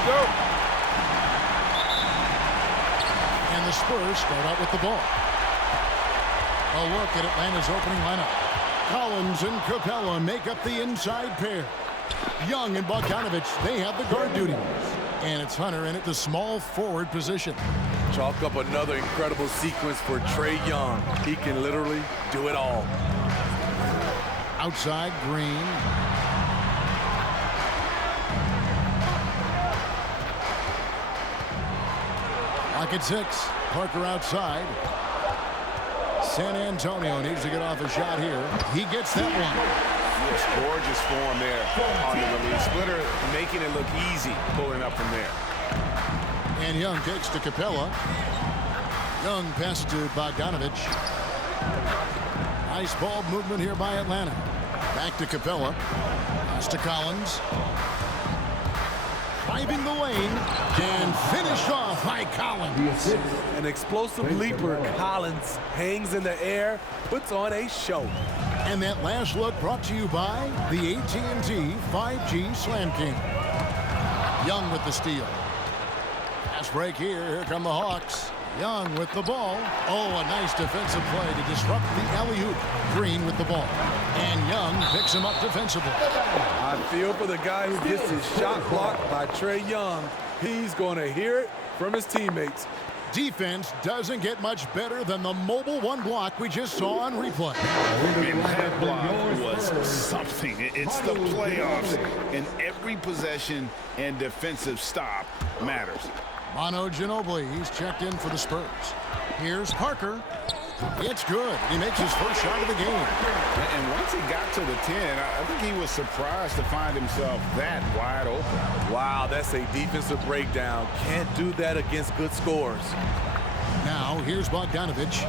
we go. And the Spurs start out with the ball. A look at Atlanta's opening lineup. Collins and Capella make up the inside pair. Young and Bogdanovich, they have the guard duties. And it's Hunter in at the small forward position. Chalk up another incredible sequence for Trae Young. He can literally do it all. Outside, Green. Lock at 6. Parker outside. San Antonio needs to get off a shot here. He gets that one. Yes, gorgeous form there on the release. Splitter making it look easy pulling up from there. And Young takes to Capella. Young passes to Bogdanovich. Nice ball movement here by Atlanta. Back to Capella. Pass to Collins. Driving the lane and finished off by Collins. An explosive leaper. Collins hangs in the air, puts on a show. And that last look brought to you by the AT&T 5G Slam King. Young with the steal. Pass break here. Here come the Hawks. Young with the ball. Oh, a nice defensive play to disrupt the alley-oop. Green with the ball. And Young picks him up defensively. I feel for the guy who gets his shot blocked by Trae Young. He's going to hear it from his teammates. Defense doesn't get much better than the mobile one block we just saw on replay. And that block was something. It's the playoffs, and every possession and defensive stop matters. Manu Ginobili, he's checked in for the Spurs. Here's Parker. It's good. He makes his first shot of the game. And once he got to the 10, I think he was surprised to find himself that wide open. Wow, that's a defensive breakdown. Can't do that against good scores. Now, here's Bogdanovich.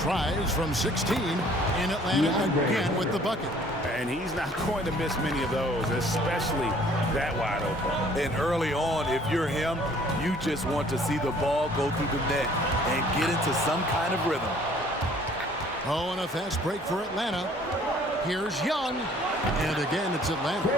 Tries from 16, and Atlanta again with the bucket. And he's not going to miss many of those, especially that wide open. And early on, if you're him, you just want to see the ball go through the net and get into some kind of rhythm. Oh, and a fast break for Atlanta. Here's Young. And again, it's Atlanta.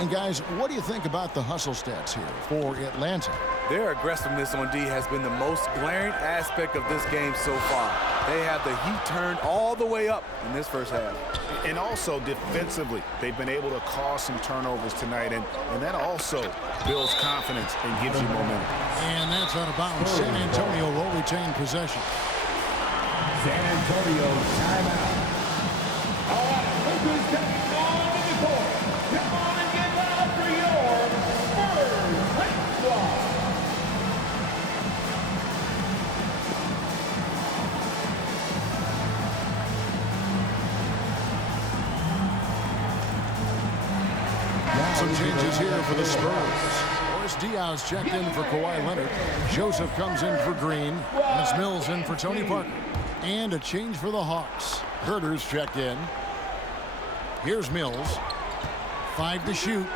And guys, what do you think about the hustle stats here for Atlanta? Their aggressiveness on D has been the most glaring aspect of this game so far. They have the heat turned all the way up in this first half. And also defensively, they've been able to cause some turnovers tonight, and that also builds confidence and gives you momentum. And that's out of bounds. San Antonio will retain possession. San Antonio timeout. All right, look who's coming on to the court. Come on and get loud for your Spurs High Squad. Some changes here for the Spurs. Boris Diaz checked in for Kawhi Leonard. Joseph comes in for Green. And it's Mills in for Tony Parker. And a change for the Hawks. Herter's checked in. Here's Mills. 5 to shoot.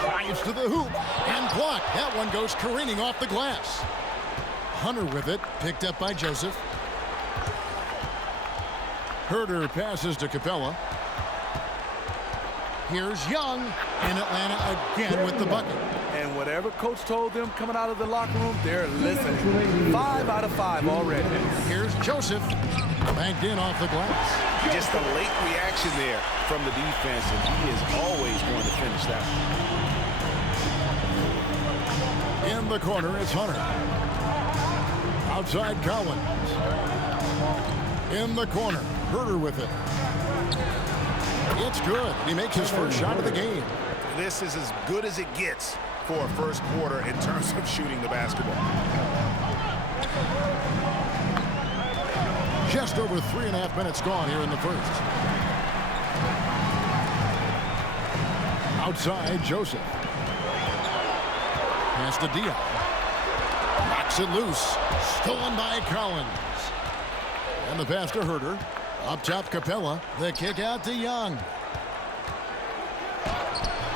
Drives to the hoop. And blocked. That one goes careening off the glass. Hunter with it. Picked up by Joseph. Herter passes to Capella. Here's Young, and Atlanta again with the bucket. And whatever coach told them coming out of the locker room, they're listening. 5 out of 5 already. Here's Joseph, banked in off the glass. Just a late reaction there from the defense, and he is always going to finish that one. In the corner, it's Hunter. Outside Collins. In the corner, Herter with it. It's good. He makes his first shot of the game. This is as good as it gets for a first quarter in terms of shooting the basketball. Just over 3.5 minutes gone here in the first. Outside, Joseph. Pass to Diaz. Knocks it loose. Stolen by Collins. And the pass to Herter. Up top, Capella. The kick out to Young.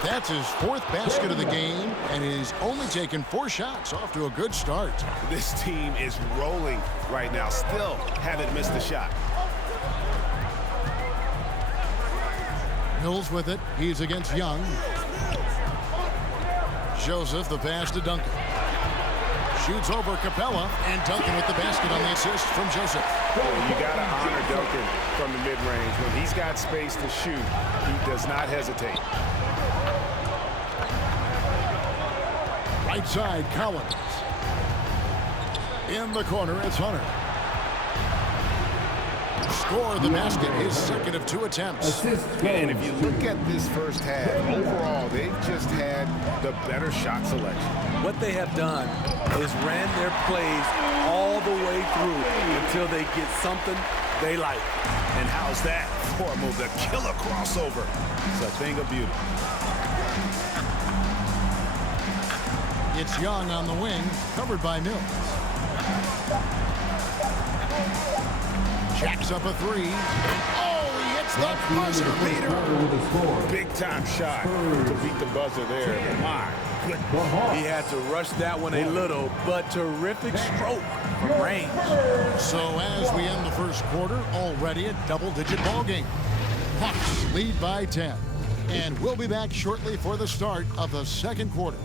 That's his 4th basket of the game, and he's only taken 4 shots. Off to a good start. This team is rolling right now. Still haven't missed a shot. Mills with it. He's against Young. Joseph, the pass to Duncan. Shoots over Capella, and Duncan with the basket on the assist from Joseph. You got to honor Duncan from the mid-range. When he's got space to shoot, he does not hesitate. Right side, Collins. In the corner, it's Hunter. Score the basket, his second of 2 attempts. And if you look at this first half, overall, they've just had the better shot selection. What they have done is ran their plays all the way through until they get something they like. And how's that for a move? The killer crossover. It's a thing of beauty. It's Young on the wing, covered by Mills. Jacks up a 3. Oh, he hits the buzzer beater. Big-time shot to beat the buzzer there. My goodness. He had to rush that one a little, but terrific stroke from range. So as we end the first quarter, already a double-digit ball game. Hawks lead by 10. And we'll be back shortly for the start of the second quarter.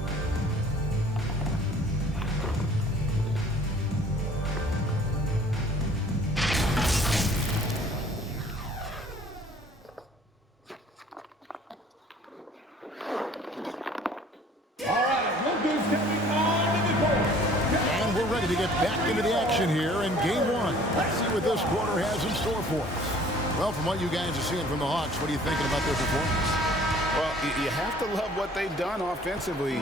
To get back into the action here in game 1. Let's see what this quarter has in store for us. Well, from what you guys are seeing from the Hawks, what are you thinking about their performance? Well, you have to love what they've done offensively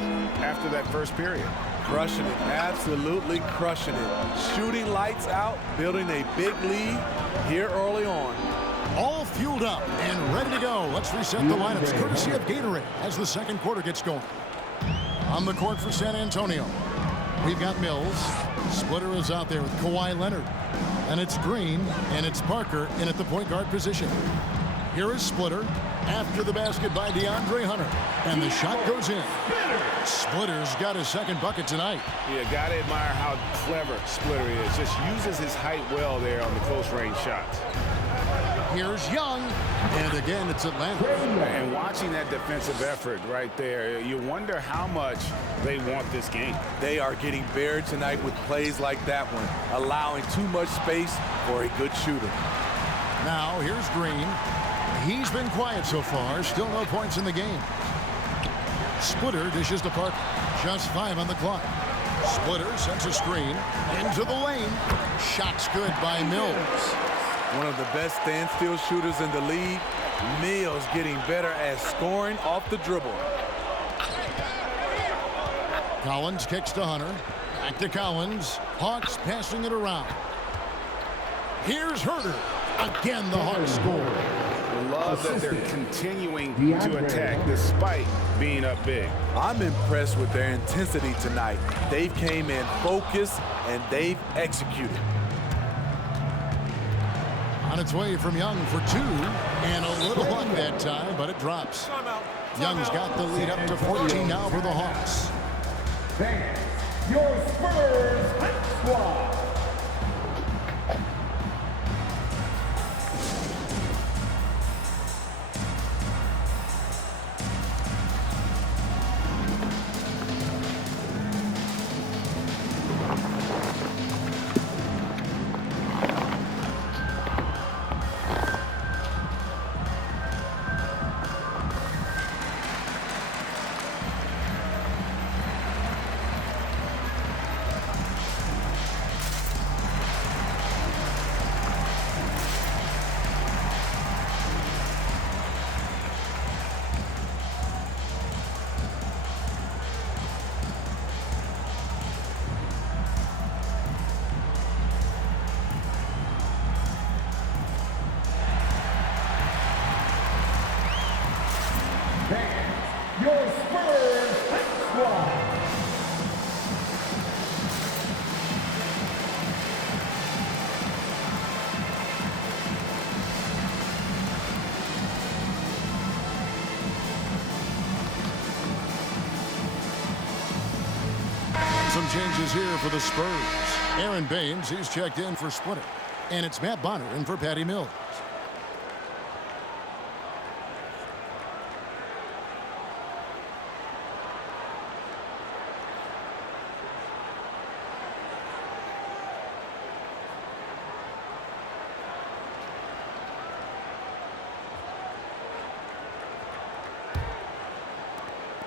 after that first period. Crushing it, absolutely crushing it. Shooting lights out, building a big lead here early on. All fueled up and ready to go. Let's reset the lineups courtesy of Gatorade as the second quarter gets going. On the court for San Antonio, we've got Mills. Splitter is out there with Kawhi Leonard. And it's Green, and it's Parker in at the point guard position. Here is Splitter after the basket by DeAndre Hunter. And the shot goes in. Splitter's got his second bucket tonight. You got to admire how clever Splitter is. Just uses his height well there on the close-range shots. Here's Young, and again, it's Atlanta. And watching that defensive effort right there, you wonder how much they want this game. They are getting buried tonight with plays like that one, allowing too much space for a good shooter. Now, here's Green. He's been quiet so far, still no points in the game. Splitter dishes to Parker. Just 5 on the clock. Splitter sends a screen into the lane. Shot's good by Mills. One of the best standstill shooters in the league. Mills getting better at scoring off the dribble. Collins kicks to Hunter. Back to Collins. Hawks passing it around. Here's Herter. Again, the Hawks score. Love that they're continuing to attack despite being up big. I'm impressed with their intensity tonight. They've came in focused and they've executed. On its way from Young for 2, and a little luck that time, but it drops. Young's got the lead up to 14 now for the Hawks. Fans, your Spurs Hype Squad. Your Spurs Hype Squad. Some changes here for the Spurs. Aaron Baines, he's checked in for Splitter. And it's Matt Bonner in for Patty Mills.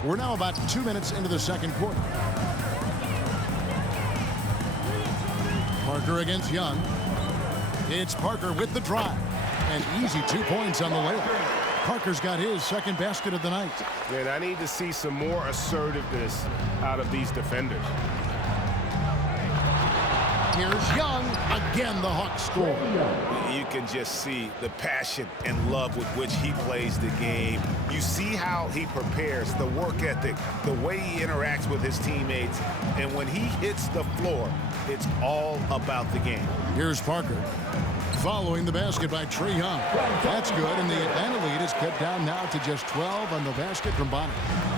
We're now about 2 minutes into the second quarter. Parker against Young. It's Parker with the drive. An easy 2 points on the layup. Parker's got his second basket of the night. Man, I need to see some more assertiveness out of these defenders. Here's Young. Again, the Hawks score. You can just see the passion and love with which he plays the game. You see how he prepares, the work ethic, the way he interacts with his teammates. And when he hits the floor, it's all about the game. Here's Parker. Following the basket by Trae Young. That's good, and the Atlanta lead is cut down now to just 12 on the basket from Bonner.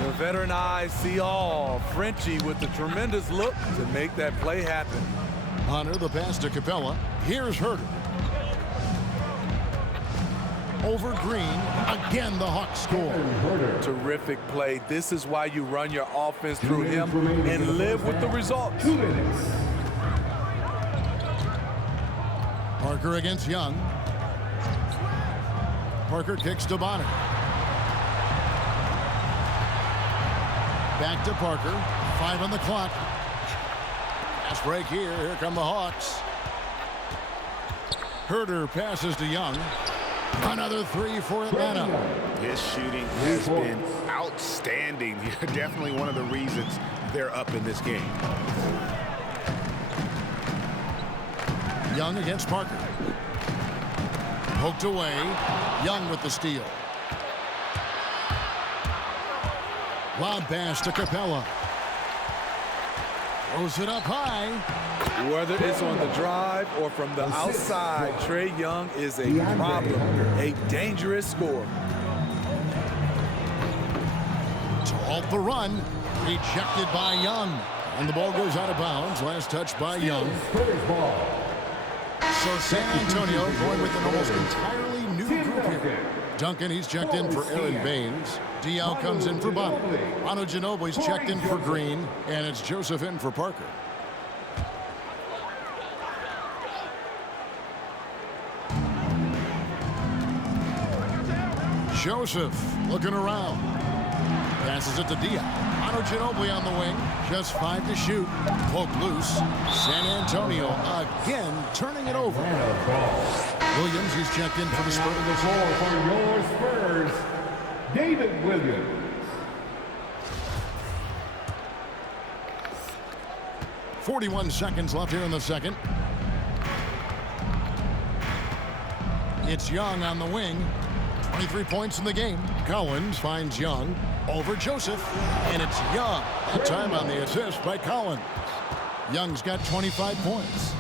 The veteran eyes see all. Frenchie with the tremendous look to make that play happen. Hunter, the pass to Capella. Here's Herter. Over Green. Again, the Hawks score. Terrific play. This is why you run your offense through him and live with the results. 2 minutes. Parker against Young. Parker kicks to Bonner. Back to Parker. 5 on the clock. Fast break here. Here come the Hawks. Herter passes to Young. Another 3 for Atlanta. His shooting has been outstanding. Definitely one of the reasons they're up in this game. Young against Parker. Poked away. Young with the steal. Lob pass to Capella. Throws it up high. Whether it's on the drive or from the outside, Trae Young is a problem, a dangerous scorer. To halt the run. Rejected by Young. And the ball goes out of bounds. Last touch by Young. Spurs ball. So San Antonio going with an almost entirely new group here. Duncan, he's checked in for Aaron Baines. Diaw comes in for Bonner. Manu Ginobili's checked in for Green. And it's Joseph in for Parker. Joseph looking around. Passes it to Diaw. Manu Ginobili on the wing. Just 5 to shoot. Poke loose. San Antonio again turning it over. Williams, he's checked in for the Spurs. The floor for your Spurs, David Williams. .41 seconds left here in the second. It's Young on the wing. 23 points in the game. Collins finds Young over Joseph. And it's Young. That time on the assist by Collins. Young's got 25 points.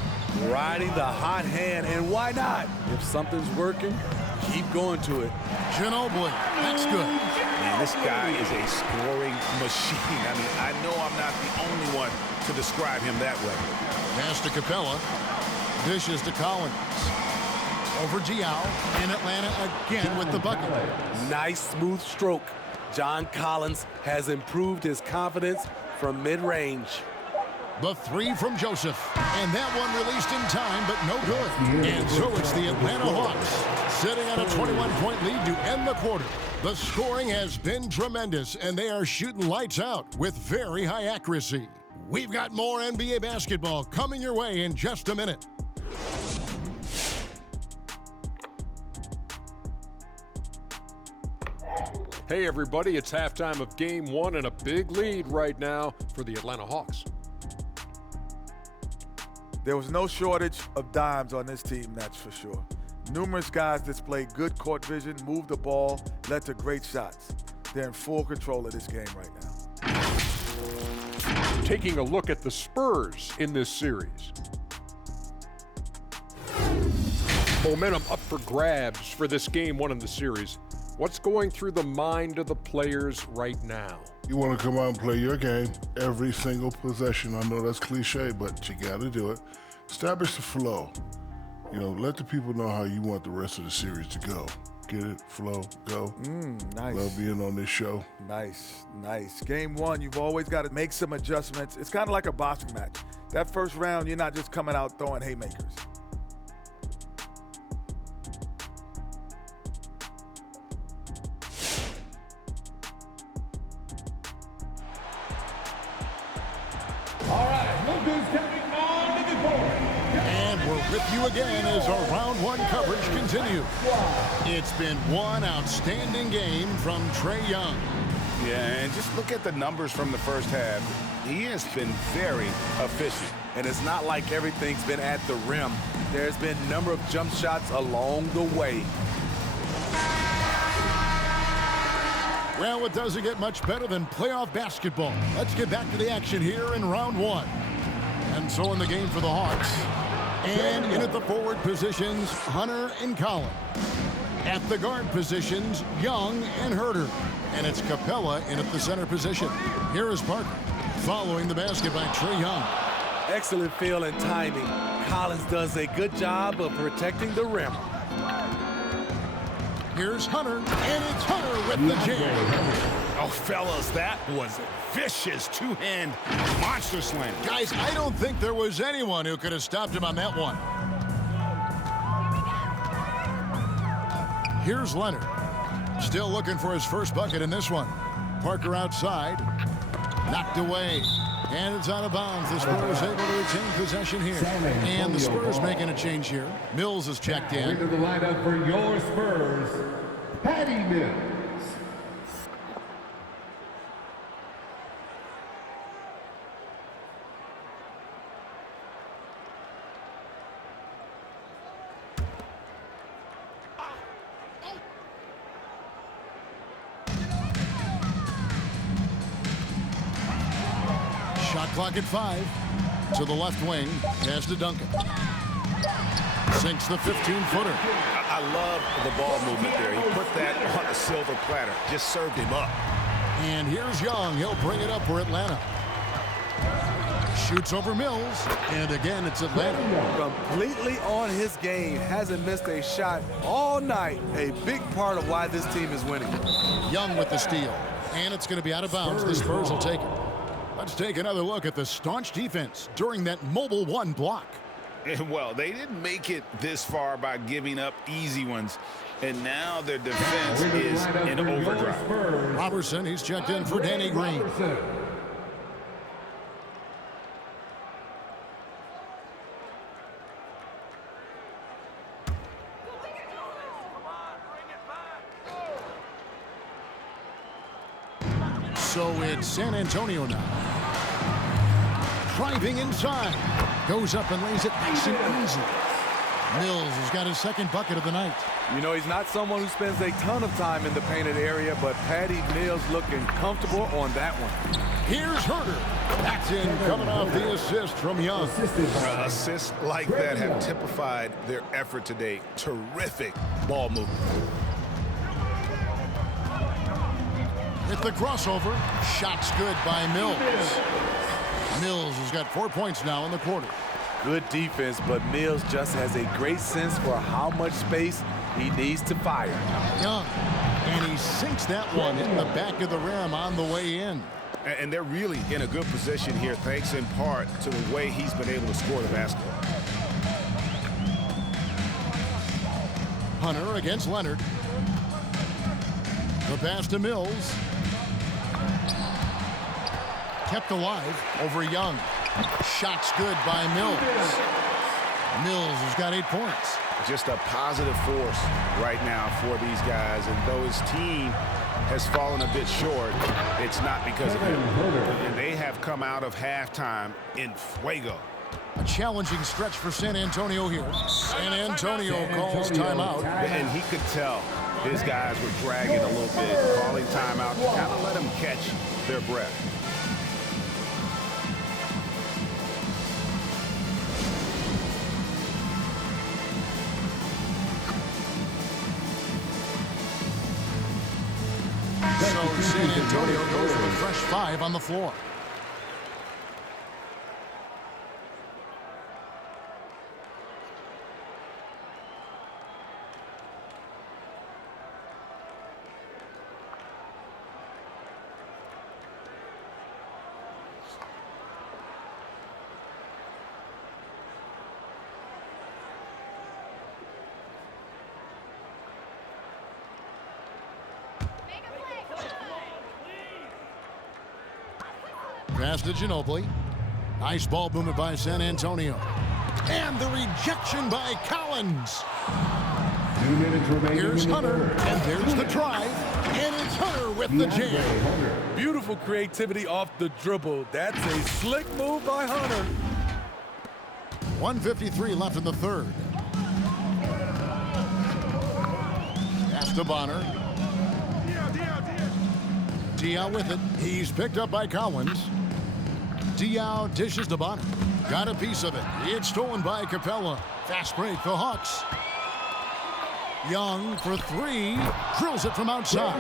Riding the hot hand, and why not? If something's working, keep going to it. Ginobili, that's good. Man, this guy is a scoring machine. I mean, I know I'm not the only one to describe him that way. Pass to Capella. Dishes to Collins. Over Diaw. And Atlanta again with the bucket. Nice smooth stroke. John Collins has improved his confidence from mid-range. The 3 from Joseph. And that one released in time, but no good. And so it's the Atlanta Hawks sitting on a 21-point lead to end the quarter. The scoring has been tremendous, and they are shooting lights out with very high accuracy. We've got more NBA basketball coming your way in just a minute. Hey everybody, it's halftime of game 1 and a big lead right now for the Atlanta Hawks. There was no shortage of dimes on this team, that's for sure. Numerous guys displayed good court vision, moved the ball, led to great shots. They're in full control of this game right now. Taking a look at the Spurs in this series. Momentum up for grabs for this game 1 in the series. What's going through the mind of the players right now? You want to come out and play your game every single possession. I know that's cliche, but you got to do it. Establish the flow. You know, let the people know how you want the rest of the series to go. Get it? Flow, go. Nice. Love being on this show. Nice, nice. Game 1, you've always got to make some adjustments. It's kind of like a boxing match. That first round, you're not just coming out throwing haymakers. stepping onto the court. And we're with you again as our round one coverage continues. It's been one outstanding game from Trae Young. Yeah, and just look at the numbers from the first half. He has been very efficient. And it's not like everything's been at the rim. There's been a number of jump shots along the way. Well, it doesn't get much better than playoff basketball. Let's get back to the action here in round one. And so in the game for the Hawks. And in at the forward positions, Hunter and Collins. At the guard positions, Young and Herter. And it's Capella in at the center position. Here is Parker, following the basket by Trae Young. Excellent feel and timing. Collins does a good job of protecting the rim. Here's Hunter, and it's Hunter with the jam. Oh, fellas, that was a vicious two-hand monster slam. Guys, I don't think there was anyone who could have stopped him on that one. Here's Leonard. Still looking for his first bucket in this one. Parker outside. Knocked away. And it's out of bounds. The Spurs able to retain possession here. And the Spurs making a change here. Mills is checked in. Into the lineup for your Spurs, Patty Mills. Shot clock at 5. To the left wing. Pass to Duncan. Sinks the 15-footer. I love the ball movement there. He put that on a silver platter. Just served him up. And here's Young. He'll bring it up for Atlanta. Shoots over Mills. And again, it's Atlanta. Completely on his game. Hasn't missed a shot all night. A big part of why this team is winning. Young with the steal. And it's going to be out of bounds. The Spurs will take it. Let's take another look at the staunch defense during that mobile one block. Well, they didn't make it this far by giving up easy ones. And now their defense is in overdrive. Robertson, he's checked in for Danny Green. So it's San Antonio now. Driving inside. Goes up and lays it nice and easy. Mills has got his second bucket of the night. You know, he's not someone who spends a ton of time in the painted area, but Patty Mills looking comfortable on that one. Here's Herter. That's in, coming off the assist from Young. Assists like that have typified their effort today. Terrific ball movement. With the crossover, shots good by Mills. Mills has got 4 points now in the quarter. Good defense, but Mills just has a great sense for how much space he needs to fire. Young, and he sinks that one in the back of the rim on the way in. And they're really in a good position here, thanks in part to the way he's been able to score the basketball. Hunter against Leonard. The pass to Mills. Kept alive over Young. Shots good by Mills. Mills has got 8 points. Just a positive force right now for these guys. And though his team has fallen a bit short, it's not because of him. And they have come out of halftime in fuego. A challenging stretch for San Antonio here. San Antonio calls timeout. And he could tell his guys were dragging a little bit, calling timeout to kind of let them catch their breath. So San Antonio goes with a fresh 5 on the floor. Pass to Ginobili. Nice ball movement by San Antonio. And the rejection by Collins. 2 minutes remaining. Here's Hunter, and there's the drive, and it's Hunter with the jam. Beautiful creativity off the dribble. That's a slick move by Hunter. 1:53 left in the third. Pass to Bonner. Diaw with it. He's picked up by Collins. Diaw dishes to Bonner. Got a piece of it. It's stolen by Capella. Fast break, the Hawks. Young for three. Drills it from outside.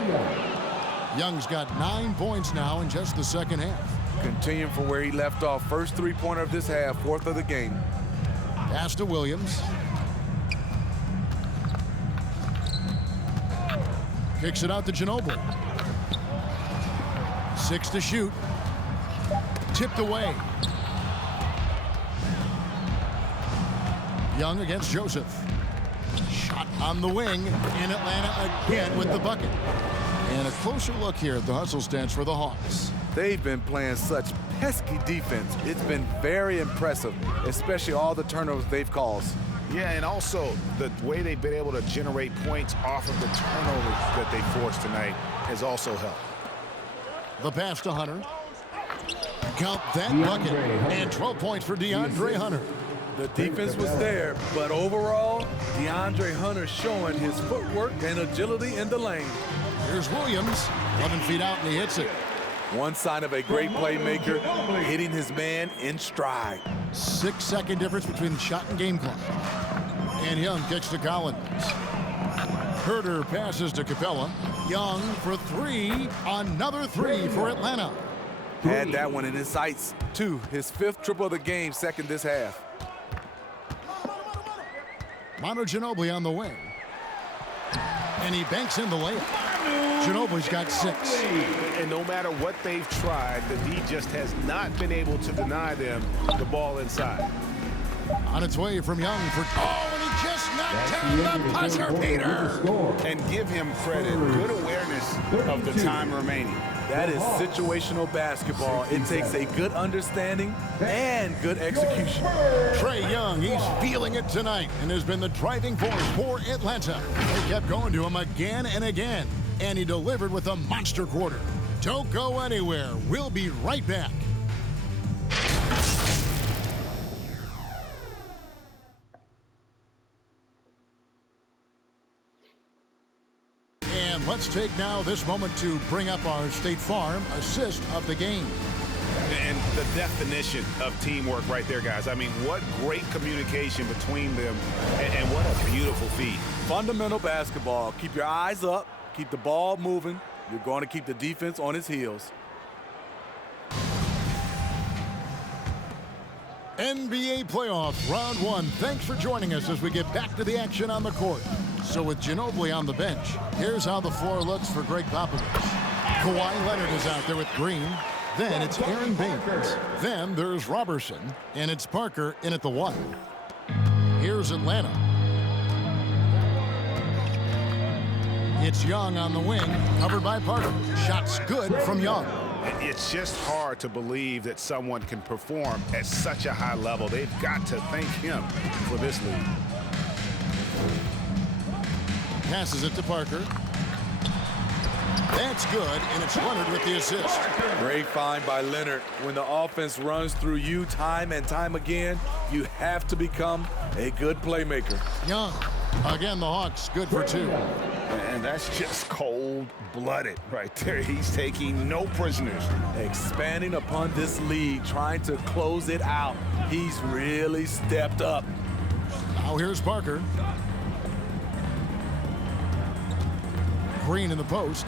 Young's got 9 points now in just the second half. Continuing from where he left off. First three-pointer of this half, fourth of the game. Pass to Williams. Kicks it out to Ginobili. 6 to shoot. Tipped away. Young against Joseph. Shot on the wing, and Atlanta again with the bucket. And a closer look here at the hustle stats for the Hawks. They've been playing such pesky defense. It's been very impressive, especially all the turnovers they've caused. Yeah, and also the way they've been able to generate points off of the turnovers that they forced tonight has also helped. The pass to Hunter. Count that bucket. And 12 points for DeAndre Hunter. The defense was there, but overall, DeAndre Hunter showing his footwork and agility in the lane. Here's Williams. 11 feet out, and he hits it. One sign of a great playmaker, hitting his man in stride. 6-second difference between shot and game clock. And Young kicks to Collins. Herter passes to Capella. Young for three. Another three for Atlanta. Had that one in his sights, too. His fifth triple of the game, second this half. Manu Ginobili on the wing. And he banks in the layup. Ginobili's got 6. And no matter what they've tried, the D just has not been able to deny them the ball inside. On its way from Young for... Oh, and he just knocked down the buzzer beater. And give him credit. Good awareness of the time remaining. That is situational basketball. It takes a good understanding and good execution. Trae Young, he's feeling it tonight and has been the driving force for Atlanta. They kept going to him again and again, and he delivered with a monster quarter. Don't go anywhere. We'll be right back. And let's take now this moment to bring up our State Farm assist of the game. And the definition of teamwork right there, guys. I mean, what great communication between them, and what a beautiful feat. Fundamental basketball. Keep your eyes up. Keep the ball moving. You're going to keep the defense on its heels. NBA playoffs, round 1. Thanks for joining us as we get back to the action on the court. So with Ginobili on the bench, here's how the floor looks for Greg Popovich. Kawhi Leonard is out there with Green. Then it's Aaron Baines. Then there's Robertson. And it's Parker in at the 1. Here's Atlanta. It's Young on the wing, covered by Parker. Shots good from Young. It's just hard to believe that someone can perform at such a high level. They've got to thank him for this lead. Passes it to Parker. That's good, and it's Leonard with the assist. Great find by Leonard. When the offense runs through you time and time again, you have to become a good playmaker. Young. Again, the Hawks good for 2. And that's just cold-blooded right there. He's taking no prisoners. Expanding upon this lead, trying to close it out. He's really stepped up. Now here's Parker. Green in the post.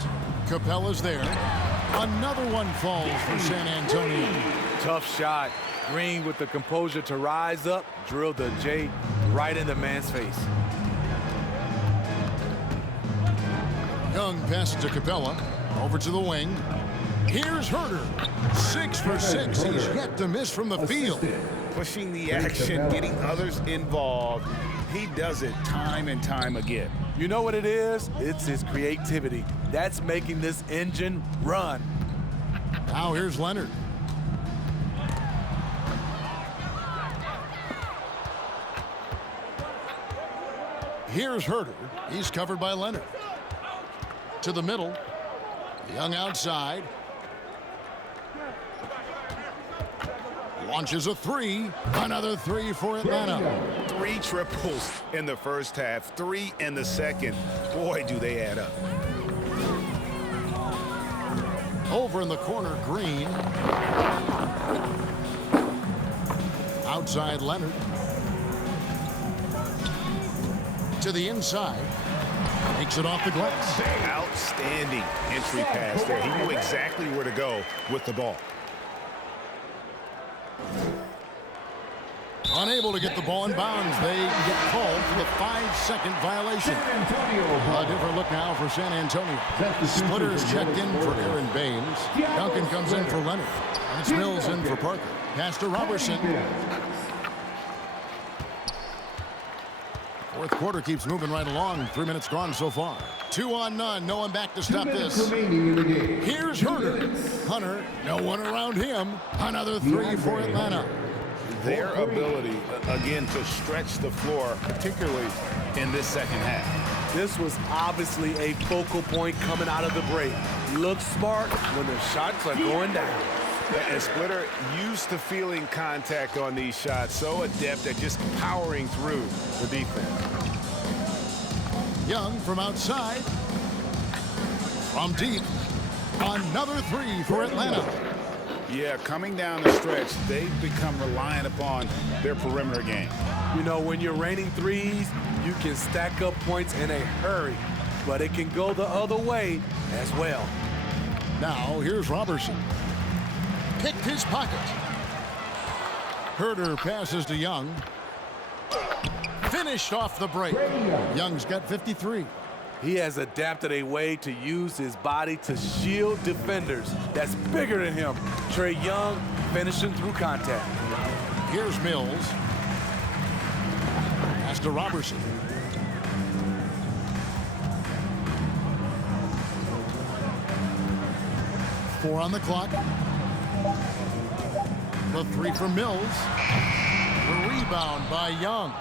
Capella's there. Another one falls for San Antonio. Tough shot. Green with the composure to rise up, drilled the J right in the man's face. Young passes to Capella. Over to the wing. Here's Herter. 6 for 6. He's yet to miss from the field. Pushing the action, getting others involved. He does it time and time again. You know what it is? It's his creativity. That's making this engine run. Now here's Leonard. Here's Herter. He's covered by Leonard. To the middle. Young outside. Launches a three. Another three for Atlanta. 3 triples in the first half, 3 in the second. Boy, do they add up. Over in the corner, Green. Outside, Leonard. To the inside. Takes it off the glass. Outstanding entry pass there. He knew exactly where to go with the ball. Unable to get the ball in bounds. They get called for the 5-second violation. A different look now for San Antonio. Splitters checked in for Aaron Baines. Duncan comes in for Leonard. And it's Mills in for Parker. Pass to Robertson. Fourth quarter keeps moving right along. 3 minutes gone so far. 2 on none. No one back to stop this. Here's Herter. Hunter, no one around him. Another 3 for Atlanta. Their ability, again, to stretch the floor, particularly in this second half. This was obviously a focal point coming out of the break. Look smart when the shots are going down. And Splitter used to feeling contact on these shots, so adept at just powering through the defense. Young from outside. From deep. Another 3 for Atlanta. Yeah, coming down the stretch, they've become reliant upon their perimeter game. You know, when you're raining threes, you can stack up points in a hurry, but it can go the other way as well. Now, here's Robertson. Picked his pocket. Herter passes to Young. Finished off the break. Young's got 53. He has adapted a way to use his body to shield defenders that's bigger than him. Trae Young finishing through contact. Here's Mills. Pass to Robertson. Four on the clock. The 3 from Mills. The rebound by Young.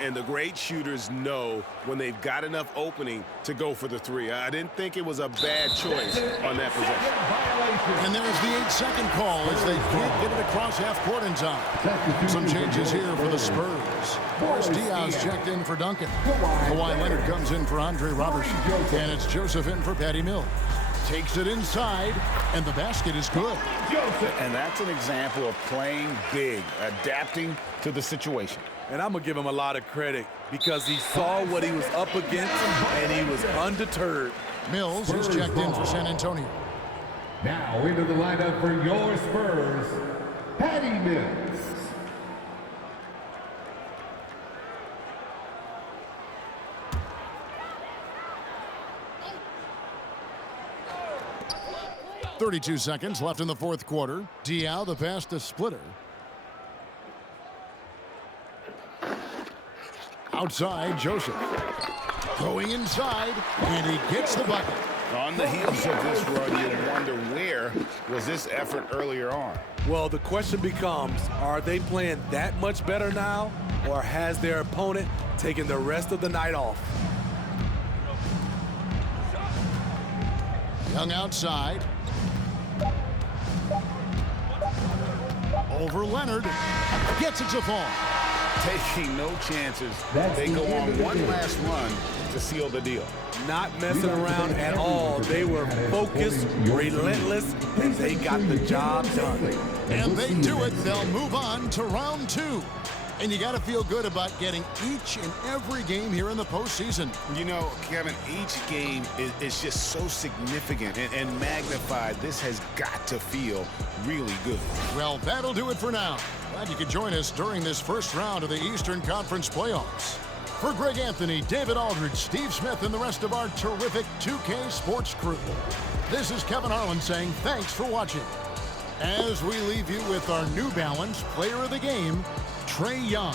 And the great shooters know when they've got enough opening to go for the 3. I didn't think it was a bad choice on that possession. And there's the 8-second call as they can't get it across half court in time. Some changes here for the Spurs. Boris Diaz checked in for Duncan. Kawhi Leonard comes in for Andre Robertson. And it's Joseph in for Patty Mills. Takes it inside, and the basket is good. And that's an example of playing big, adapting to the situation. And I'm going to give him a lot of credit because he saw what he was up against and he was undeterred. Mills is checked in for San Antonio. Now into the lineup for your Spurs, Patty Mills. .32 seconds left in the fourth quarter. Diao, the pass to Splitter. Outside, Joseph. Going inside, and he gets the bucket. On the heels of this run, you wonder where was this effort earlier on? Well, the question becomes, are they playing that much better now, or has their opponent taken the rest of the night off? Young outside. Over Leonard. Gets it to fall. Taking no chances. They go on one last run to seal the deal. Not messing around at all. They were focused, relentless, and they got the job done. And they do it. They'll move on to round 2. And you got to feel good about getting each and every game here in the postseason. You know, Kevin, each game is just so significant and magnified. This has got to feel really good. Well, that'll do it for now. Glad you could join us during this first round of the Eastern Conference playoffs. For Greg Anthony, David Aldridge, Steve Smith, and the rest of our terrific 2K Sports crew, this is Kevin Harlan saying thanks for watching. As we leave you with our New Balance Player of the Game, Trae Young.